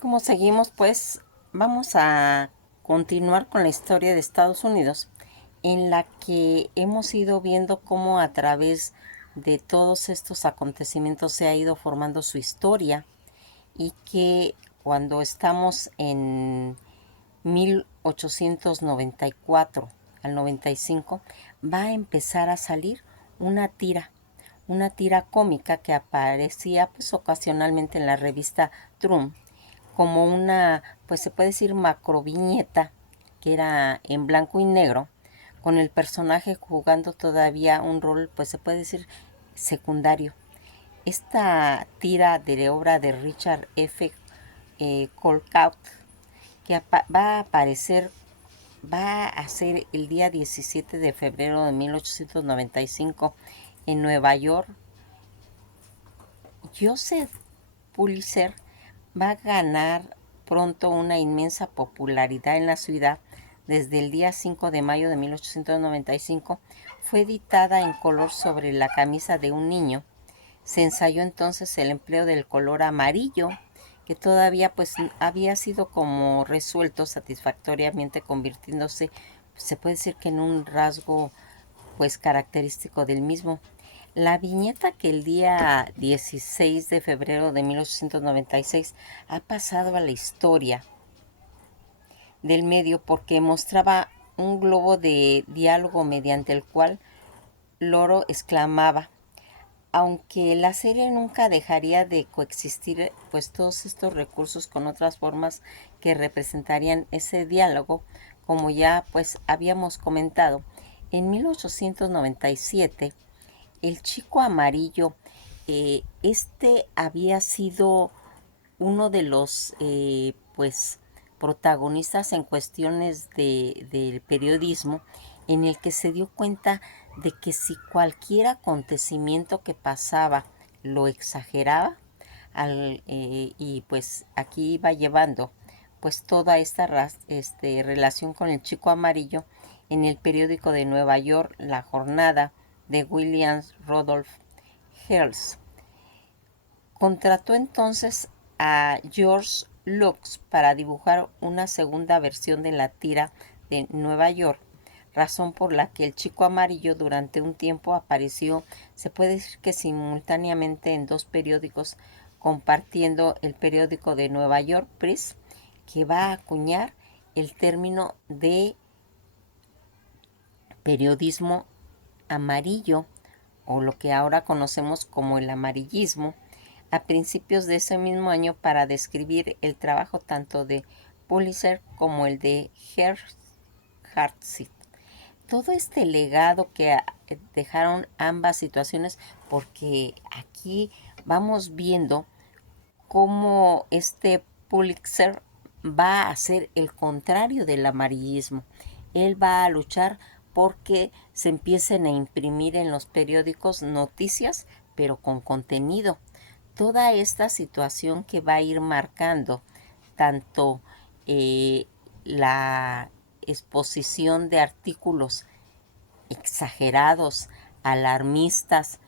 Como seguimos, pues vamos a continuar con la historia de Estados Unidos, en la que hemos ido viendo cómo a través de todos estos acontecimientos se ha ido formando su historia y que cuando estamos en 1894 al 95 va a empezar a salir una tira, una tira cómica que aparecía pues ocasionalmente en la revista Trump como una, pues se puede decir macroviñeta, que era en blanco y negro, con el personaje jugando todavía un rol, pues se puede decir secundario. Esta tira de obra de Richard F. Colcott, que va a aparecer, va a ser el día 17 de febrero de 1895 en Nueva York. Joseph Pulitzer va a ganar pronto una inmensa popularidad en la ciudad. Desde el día 5 de mayo de 1895 fue editada en color sobre la camisa de un niño. Se ensayó entonces el empleo del color amarillo, que todavía pues había sido como resuelto satisfactoriamente, convirtiéndose, se puede decir que en un rasgo pues característico del mismo. La viñeta que el día 16 de febrero de 1896 ha pasado a la historia del medio porque mostraba un globo de diálogo mediante el cual Loro exclamaba: aunque la serie nunca dejaría de coexistir, pues todos estos recursos con otras formas que representarían ese diálogo, como ya pues habíamos comentado, en 1897 el chico amarillo, este había sido uno de los pues protagonistas en cuestiones del periodismo, en el que se dio cuenta de que si cualquier acontecimiento que pasaba lo exageraba, y pues aquí iba llevando pues toda esta relación con el chico amarillo en el periódico de Nueva York, La Jornada, de William Rudolph Hearst. Contrató entonces a George Lux para dibujar una segunda versión de la tira de Nueva York, razón por la que el chico amarillo durante un tiempo apareció, se puede decir que simultáneamente, en dos periódicos, compartiendo el periódico de Nueva York Press, que va a acuñar el término de periodismo amarillo, o lo que ahora conocemos como el amarillismo, a principios de ese mismo año, para describir el trabajo tanto de Pulitzer como el de Hartsit. Todo este legado que dejaron ambas situaciones, porque aquí vamos viendo cómo este Pulitzer va a hacer el contrario del amarillismo. Él va a luchar porque se empiecen a imprimir en los periódicos noticias, pero con contenido. Toda esta situación que va a ir marcando tanto la exposición de artículos exagerados, alarmistas,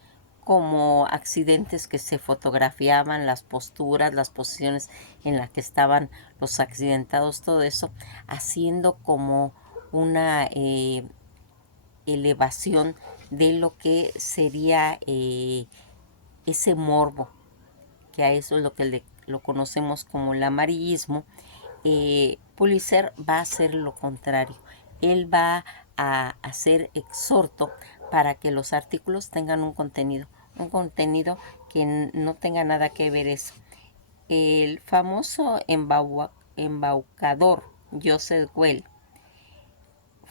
como accidentes que se fotografiaban, las posturas, las posiciones en las que estaban los accidentados, todo eso, haciendo como una elevación de lo que sería ese morbo, que a eso es lo que lo conocemos como el amarillismo. Pulitzer va a hacer lo contrario. Él va a hacer exhorto para que los artículos tengan un contenido que no tenga nada que ver eso. El famoso embaucador Joseph Well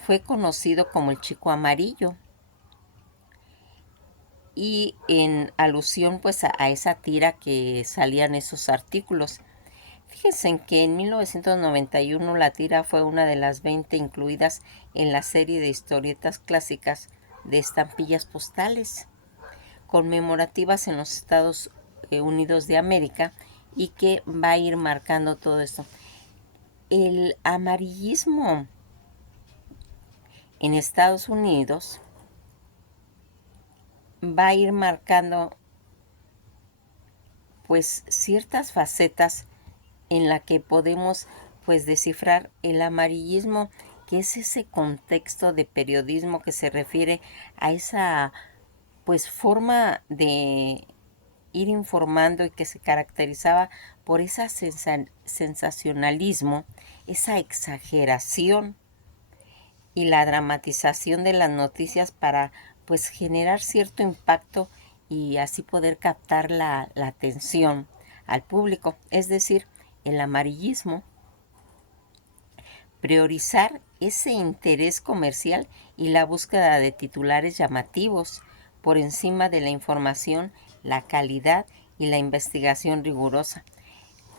fue conocido como el chico amarillo, y en alusión pues a esa tira que salían esos artículos. Fíjense en que en 1991 la tira fue una de las 20 incluidas en la serie de historietas clásicas de estampillas postales conmemorativas en los Estados Unidos de América, y que va a ir marcando todo esto. El amarillismo en Estados Unidos va a ir marcando pues ciertas facetas en la que podemos pues descifrar el amarillismo, que es ese contexto de periodismo que se refiere a esa pues forma de ir informando y que se caracterizaba por ese sensacionalismo, esa exageración y la dramatización de las noticias para pues generar cierto impacto y así poder captar la atención al público. Es decir, el amarillismo, priorizar ese interés comercial y la búsqueda de titulares llamativos por encima de la información, la calidad y la investigación rigurosa.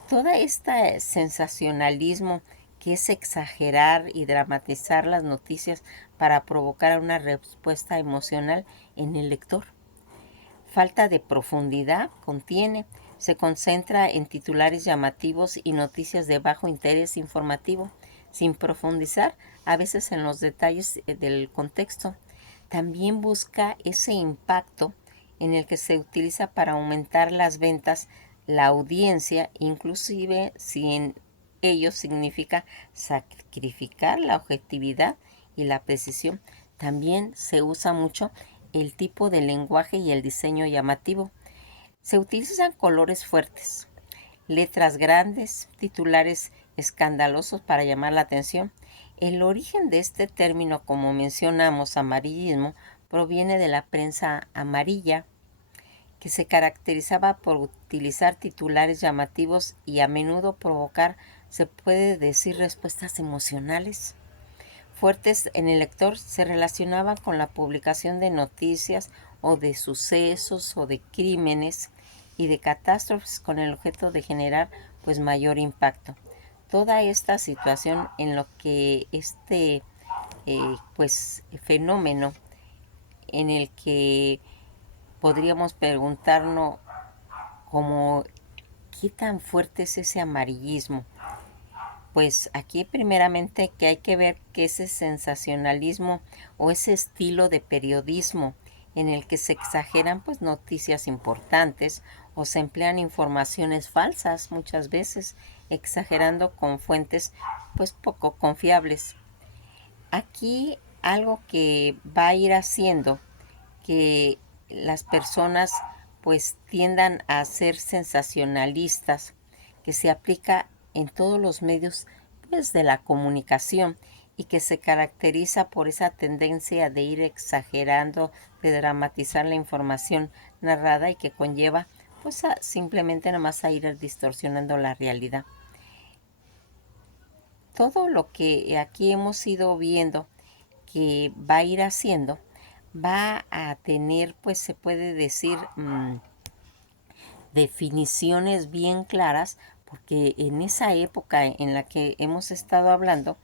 Todo este sensacionalismo que es exagerar y dramatizar las noticias para provocar una respuesta emocional en el lector. Falta de profundidad contiene, se concentra en titulares llamativos y noticias de bajo interés informativo, sin profundizar a veces en los detalles del contexto. También busca ese impacto en el que se utiliza para aumentar las ventas, la audiencia, inclusive si en ello significa sacrificar la objetividad y la precisión. También se usa mucho el tipo de lenguaje y el diseño llamativo. Se utilizan colores fuertes, letras grandes, titulares escandalosos para llamar la atención. El origen de este término, como mencionamos, amarillismo, proviene de la prensa amarilla, que se caracterizaba por utilizar titulares llamativos y a menudo provocar, se puede decir, respuestas emocionales fuertes en el lector. Se relacionaban con la publicación de noticias o de sucesos o de crímenes y de catástrofes con el objeto de generar pues mayor impacto. Toda esta situación en lo que pues fenómeno en el que podríamos preguntarnos como qué tan fuerte es ese amarillismo. Pues aquí primeramente que hay que ver que ese sensacionalismo o ese estilo de periodismo en el que se exageran pues noticias importantes o se emplean informaciones falsas muchas veces, exagerando con fuentes pues poco confiables. Aquí algo que va a ir haciendo que las personas pues tiendan a ser sensacionalistas, que se aplica en todos los medios pues de la comunicación y que se caracteriza por esa tendencia de ir exagerando, de dramatizar la información narrada y que conlleva pues a simplemente nada más a ir distorsionando la realidad. Todo lo que aquí hemos ido viendo que va a ir haciendo va a tener, pues se puede decir, definiciones bien claras, porque en esa época en la que hemos estado hablando,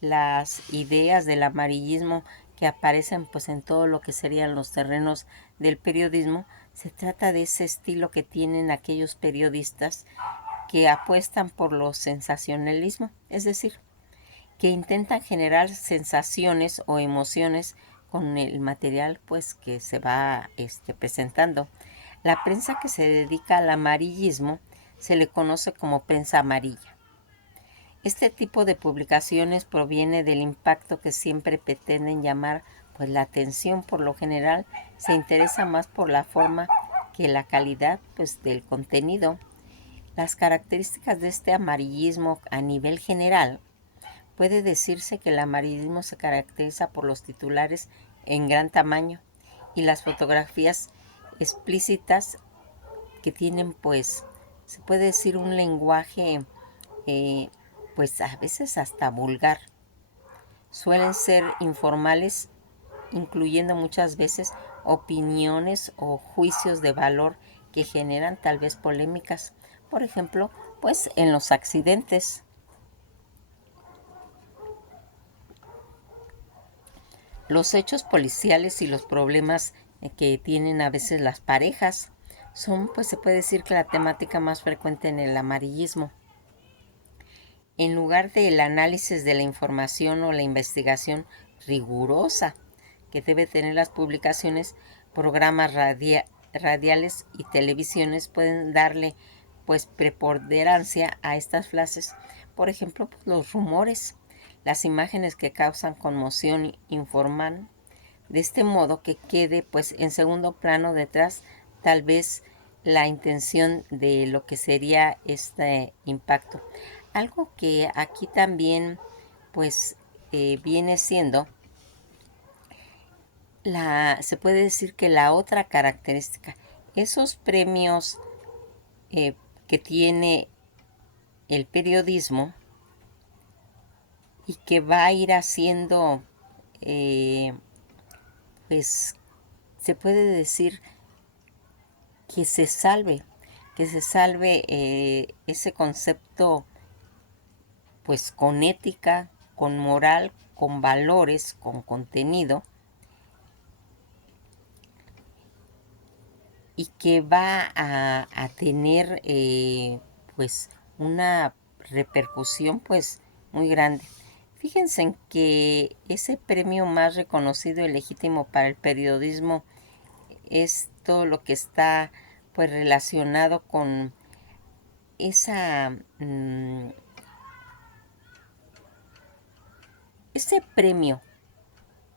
las ideas del amarillismo que aparecen pues en todo lo que serían los terrenos del periodismo, se trata de ese estilo que tienen aquellos periodistas que apuestan por lo sensacionalismo, es decir, que intentan generar sensaciones o emociones con el material pues que se va presentando. La prensa que se dedica al amarillismo se le conoce como prensa amarilla. Este tipo de publicaciones proviene del impacto que siempre pretenden llamar pues la atención. Por lo general se interesa más por la forma que la calidad pues del contenido. Las características de este amarillismo a nivel general: puede decirse que el amarillismo se caracteriza por los titulares en gran tamaño y las fotografías explícitas que tienen, pues, se puede decir un lenguaje, pues a veces hasta vulgar. Suelen ser informales, incluyendo muchas veces opiniones o juicios de valor que generan tal vez polémicas. Por ejemplo, pues en los accidentes. Los hechos policiales y los problemas que tienen a veces las parejas son, pues se puede decir que la temática más frecuente en el amarillismo. En lugar del análisis de la información o la investigación rigurosa que debe tener las publicaciones, programas radiales y televisiones pueden darle pues preponderancia a estas frases, por ejemplo, pues, los rumores, las imágenes que causan conmoción informan de este modo que quede pues en segundo plano detrás tal vez la intención de lo que sería este impacto. Algo que aquí también pues viene siendo se puede decir que la otra característica, esos premios eh, que tiene el periodismo y que va a ir haciendo, eh, pues se puede decir que se salve ese concepto, pues con ética, con moral, con valores, con contenido, y que va a tener pues una repercusión pues muy grande. Fíjense en que ese premio más reconocido y legítimo para el periodismo es todo lo que está pues relacionado con esa ese premio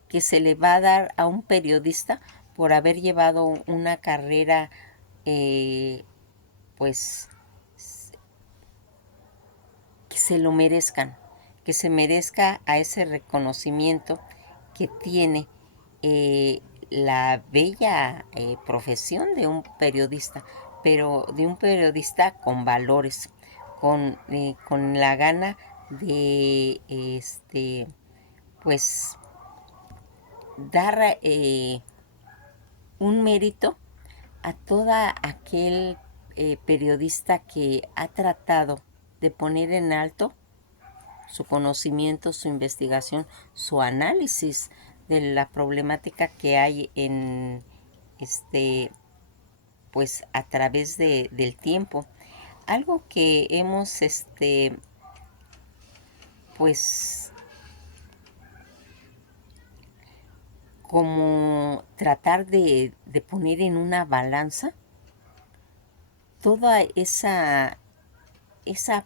que se le va a dar a un periodista por haber llevado una carrera pues que se lo merezcan, que se merezca a ese reconocimiento que tiene la bella profesión de un periodista, pero de un periodista con valores, con la gana de pues dar un mérito a toda aquel periodista que ha tratado de poner en alto su conocimiento, su investigación, su análisis de la problemática que hay en pues a través del tiempo. Algo que hemos pues como tratar de poner en una balanza toda esa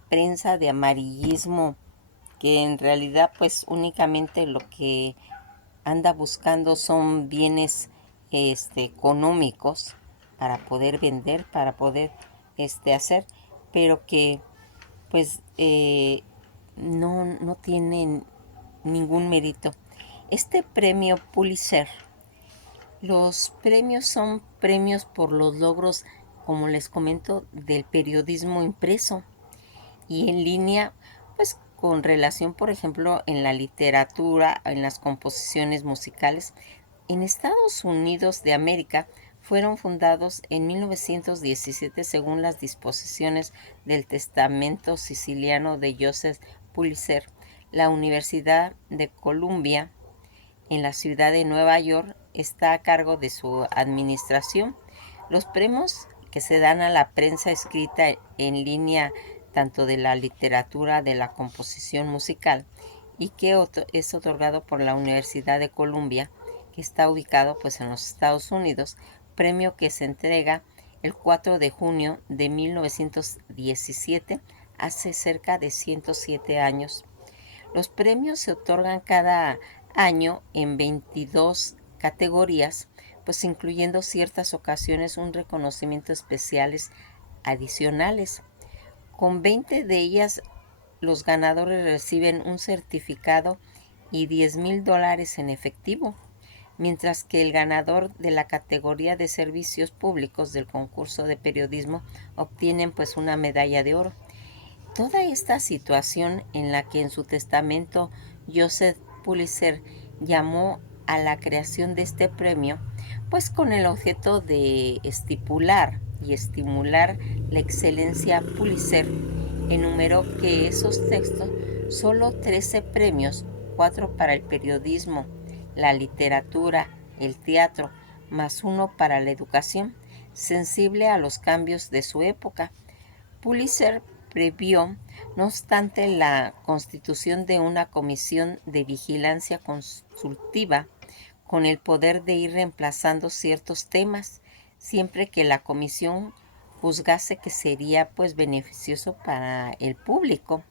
prensa de amarillismo que en realidad pues únicamente lo que anda buscando son bienes económicos para poder vender, para poder hacer, pero que pues no tienen ningún mérito. Este premio Pulitzer, los premios son premios por los logros, como les comento, del periodismo impreso y en línea, pues con relación, por ejemplo, en la literatura, en las composiciones musicales. En Estados Unidos de América fueron fundados en 1917 según las disposiciones del Testamento Siciliano de Joseph Pulitzer. La Universidad de Columbia en la ciudad de Nueva York está a cargo de su administración. Los premios que se dan a la prensa escrita en línea, tanto de la literatura, de la composición musical, y que es otorgado por la Universidad de Columbia, que está ubicado pues en los Estados Unidos, premio que se entrega el 4 de junio de 1917, hace cerca de 107 años. Los premios se otorgan cada año en 22 categorías, pues incluyendo ciertas ocasiones un reconocimiento especiales adicionales. Con 20 de ellas, los ganadores reciben un certificado y $10,000 en efectivo, mientras que el ganador de la categoría de servicios públicos del concurso de periodismo obtienen pues una medalla de oro. Toda esta situación en la que en su testamento Joseph Pulitzer llamó a la creación de este premio, pues con el objeto de estipular y estimular la excelencia Pulitzer, enumeró que esos textos solo 13 premios, 4 para el periodismo, la literatura, el teatro, más uno para la educación, sensible a los cambios de su época. Pulitzer previó, no obstante, la constitución de una comisión de vigilancia consultiva con el poder de ir reemplazando ciertos temas, siempre que la comisión juzgase que sería pues beneficioso para el público.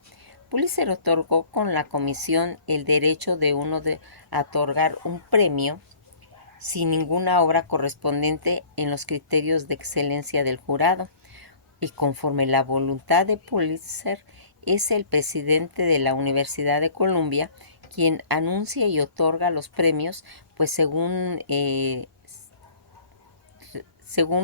Pulitzer otorgó con la comisión el derecho de otorgar un premio sin ninguna obra correspondiente en los criterios de excelencia del jurado. Y conforme la voluntad de Pulitzer, es el presidente de la Universidad de Columbia quien anuncia y otorga los premios, pues según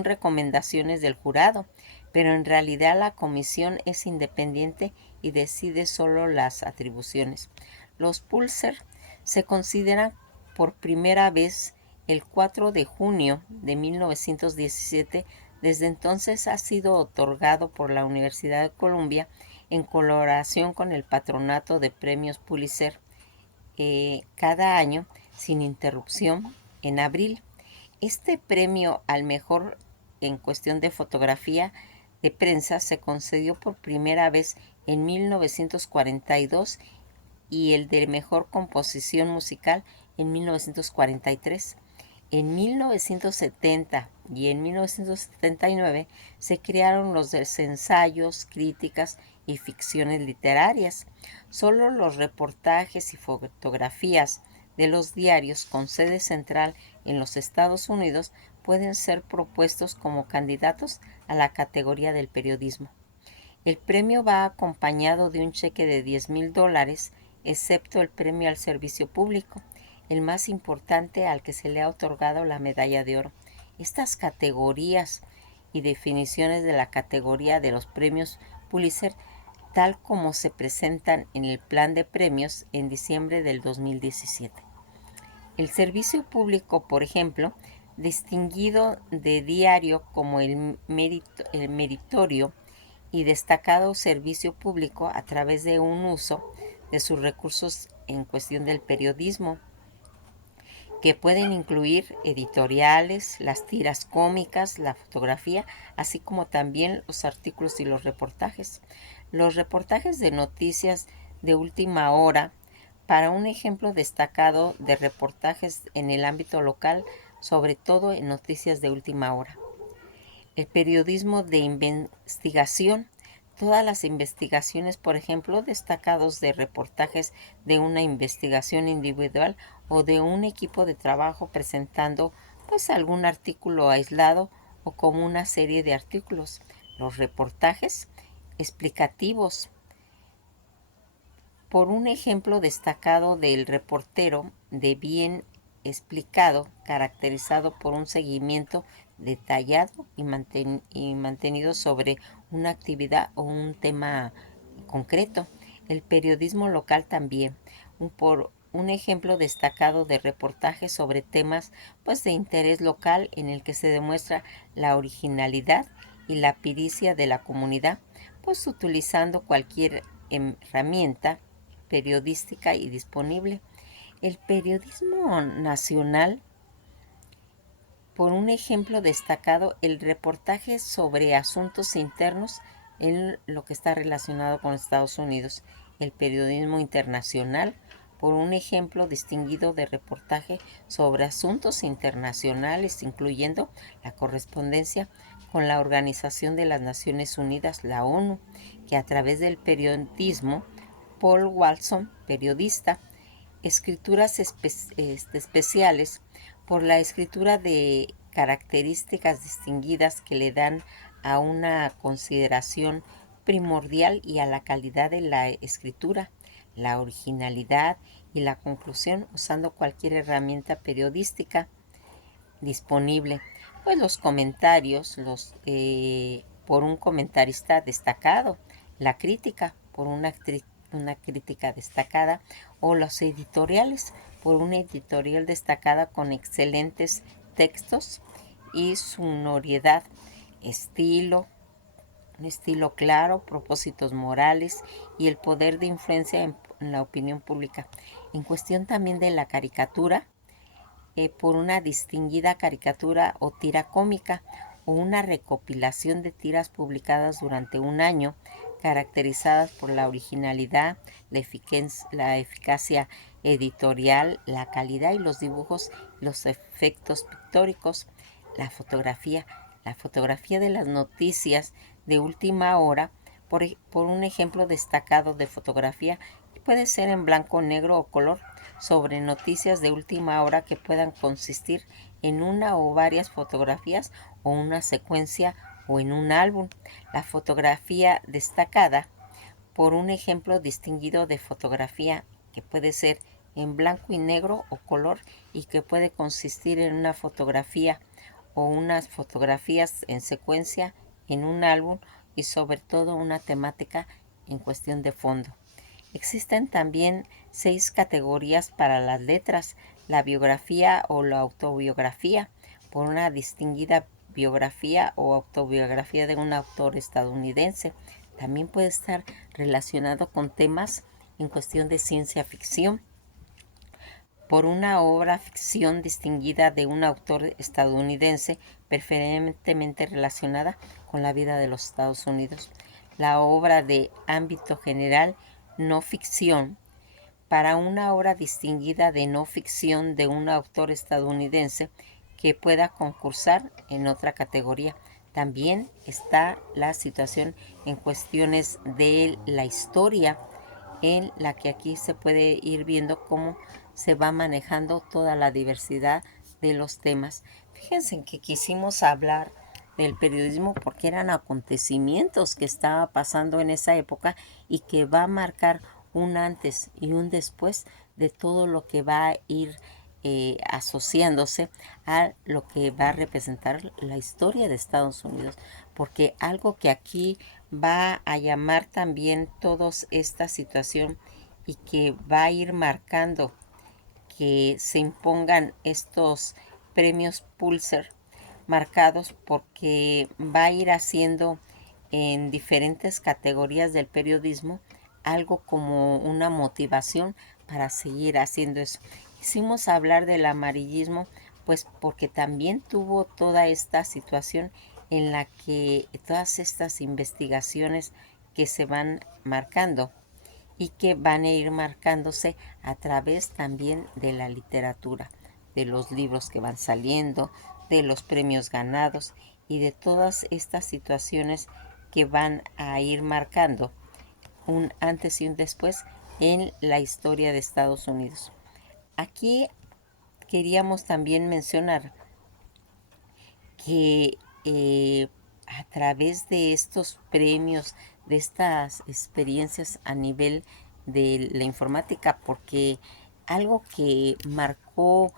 recomendaciones del jurado, pero en realidad la comisión es independiente y decide solo las atribuciones. Los Pulitzer se consideran por primera vez el 4 de junio de 1917. Desde entonces ha sido otorgado por la Universidad de Columbia en colaboración con el Patronato de Premios Pulitzer cada año sin interrupción en abril. Este premio al mejor en cuestión de fotografía de prensa se concedió por primera vez en 1942 y el de mejor composición musical en 1943. En 1970 y en 1979 se crearon los ensayos, críticas y ficciones literarias. Solo los reportajes y fotografías de los diarios con sede central en los Estados Unidos pueden ser propuestos como candidatos a la categoría del periodismo. El premio va acompañado de un cheque de $10,000, excepto el premio al servicio público, el más importante al que se le ha otorgado la medalla de oro. Estas categorías y definiciones de la categoría de los premios Pulitzer, tal como se presentan en el plan de premios en diciembre del 2017. El servicio público, por ejemplo, distinguido de diario como el meritorio y destacado servicio público a través de un uso de sus recursos en cuestión del periodismo, que pueden incluir editoriales, las tiras cómicas, la fotografía, así como también los artículos y los reportajes. Los reportajes de noticias de última hora, para un ejemplo destacado de reportajes en el ámbito local, sobre todo en noticias de última hora. El periodismo de investigación, todas las investigaciones, por ejemplo, destacados de reportajes de una investigación individual o de un equipo de trabajo presentando pues algún artículo aislado o como una serie de artículos. Los reportajes explicativos, por un ejemplo destacado del reportero de bien explicado, caracterizado por un seguimiento detallado y mantenido sobre una actividad o un tema concreto. El periodismo local también, por un ejemplo destacado de reportaje sobre temas pues de interés local en el que se demuestra la originalidad y la pericia de la comunidad, pues utilizando cualquier herramienta periodística y disponible. El periodismo nacional, por un ejemplo destacado, el reportaje sobre asuntos internos en lo que está relacionado con Estados Unidos. El periodismo internacional, por un ejemplo distinguido de reportaje sobre asuntos internacionales, incluyendo la correspondencia con la Organización de las Naciones Unidas, la ONU, que a través del periodismo, Paul Watson, periodista, escrituras especiales, por la escritura de características distinguidas que le dan a una consideración primordial y a la calidad de la escritura, la originalidad y la conclusión usando cualquier herramienta periodística disponible. Pues los comentarios, por un comentarista destacado, la crítica por una crítica destacada, o los editoriales por una editorial destacada con excelentes textos y sonoridad, un estilo claro, propósitos morales y el poder de influencia en la opinión pública. En cuestión también de la caricatura, por una distinguida caricatura o tira cómica o una recopilación de tiras publicadas durante un año, caracterizadas por la originalidad, la eficacia editorial, la calidad y los dibujos, los efectos pictóricos, la fotografía, La fotografía de las noticias de última hora, por un ejemplo destacado de fotografía, puede ser en blanco, negro o color, sobre noticias de última hora que puedan consistir en una o varias fotografías o una secuencia o en un álbum. La fotografía destacada, por un ejemplo distinguido de fotografía que puede ser en blanco y negro o color y que puede consistir en una fotografía o unas fotografías en secuencia en un álbum y sobre todo una temática en cuestión de fondo. Existen también 6 categorías para las letras: la biografía o la autobiografía, por una distinguida biografía o autobiografía de un autor estadounidense. También puede estar relacionado con temas en cuestión de ciencia ficción, por una obra ficción distinguida de un autor estadounidense, preferentemente relacionada con la vida de los Estados Unidos. La obra de ámbito general, no ficción, para una obra distinguida de no ficción de un autor estadounidense que pueda concursar en otra categoría. También está la situación en cuestiones de la historia, en la que aquí se puede ir viendo cómo se va manejando toda la diversidad de los temas. Fíjense en que quisimos hablar del periodismo porque eran acontecimientos que estaba pasando en esa época y que va a marcar un antes y un después de todo lo que va a ir asociándose a lo que va a representar la historia de Estados Unidos, porque algo que aquí va a llamar también toda esta situación y que va a ir marcando que se impongan estos premios Pulitzer, marcados porque va a ir haciendo en diferentes categorías del periodismo algo como una motivación para seguir haciendo eso. Quisimos hablar del amarillismo, pues porque también tuvo toda esta situación en la que todas estas investigaciones que se van marcando y que van a ir marcándose a través también de la literatura, de los libros que van saliendo, de los premios ganados y de todas estas situaciones que van a ir marcando un antes y un después en la historia de Estados Unidos. Aquí queríamos también mencionar que a través de estos premios, de estas experiencias a nivel de la informática, porque algo que marcó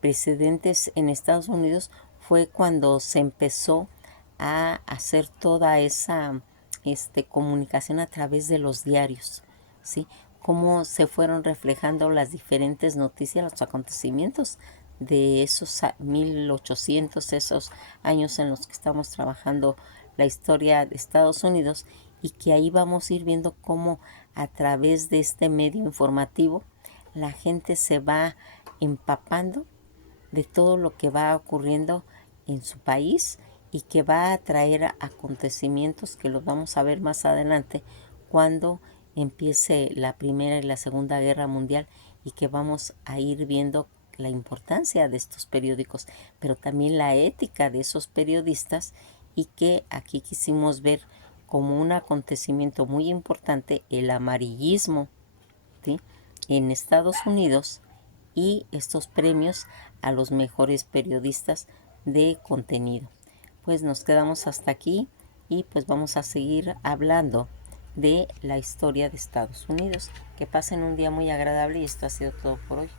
precedentes en Estados Unidos fue cuando se empezó a hacer toda esa comunicación a través de los diarios, ¿sí? Cómo se fueron reflejando las diferentes noticias, los acontecimientos de esos 1800, esos años en los que estamos trabajando la historia de Estados Unidos, y que ahí vamos a ir viendo cómo a través de este medio informativo la gente se va empapando de todo lo que va ocurriendo en su país y que va a traer acontecimientos que los vamos a ver más adelante cuando empiece la Primera y la Segunda Guerra Mundial, y que vamos a ir viendo la importancia de estos periódicos, pero también la ética de esos periodistas, y que aquí quisimos ver como un acontecimiento muy importante el amarillismo, ¿sí?, en Estados Unidos, y estos premios a los mejores periodistas de contenido. Pues nos quedamos hasta aquí y pues vamos a seguir hablando de la historia de Estados Unidos. Que pasen un día muy agradable y esto ha sido todo por hoy.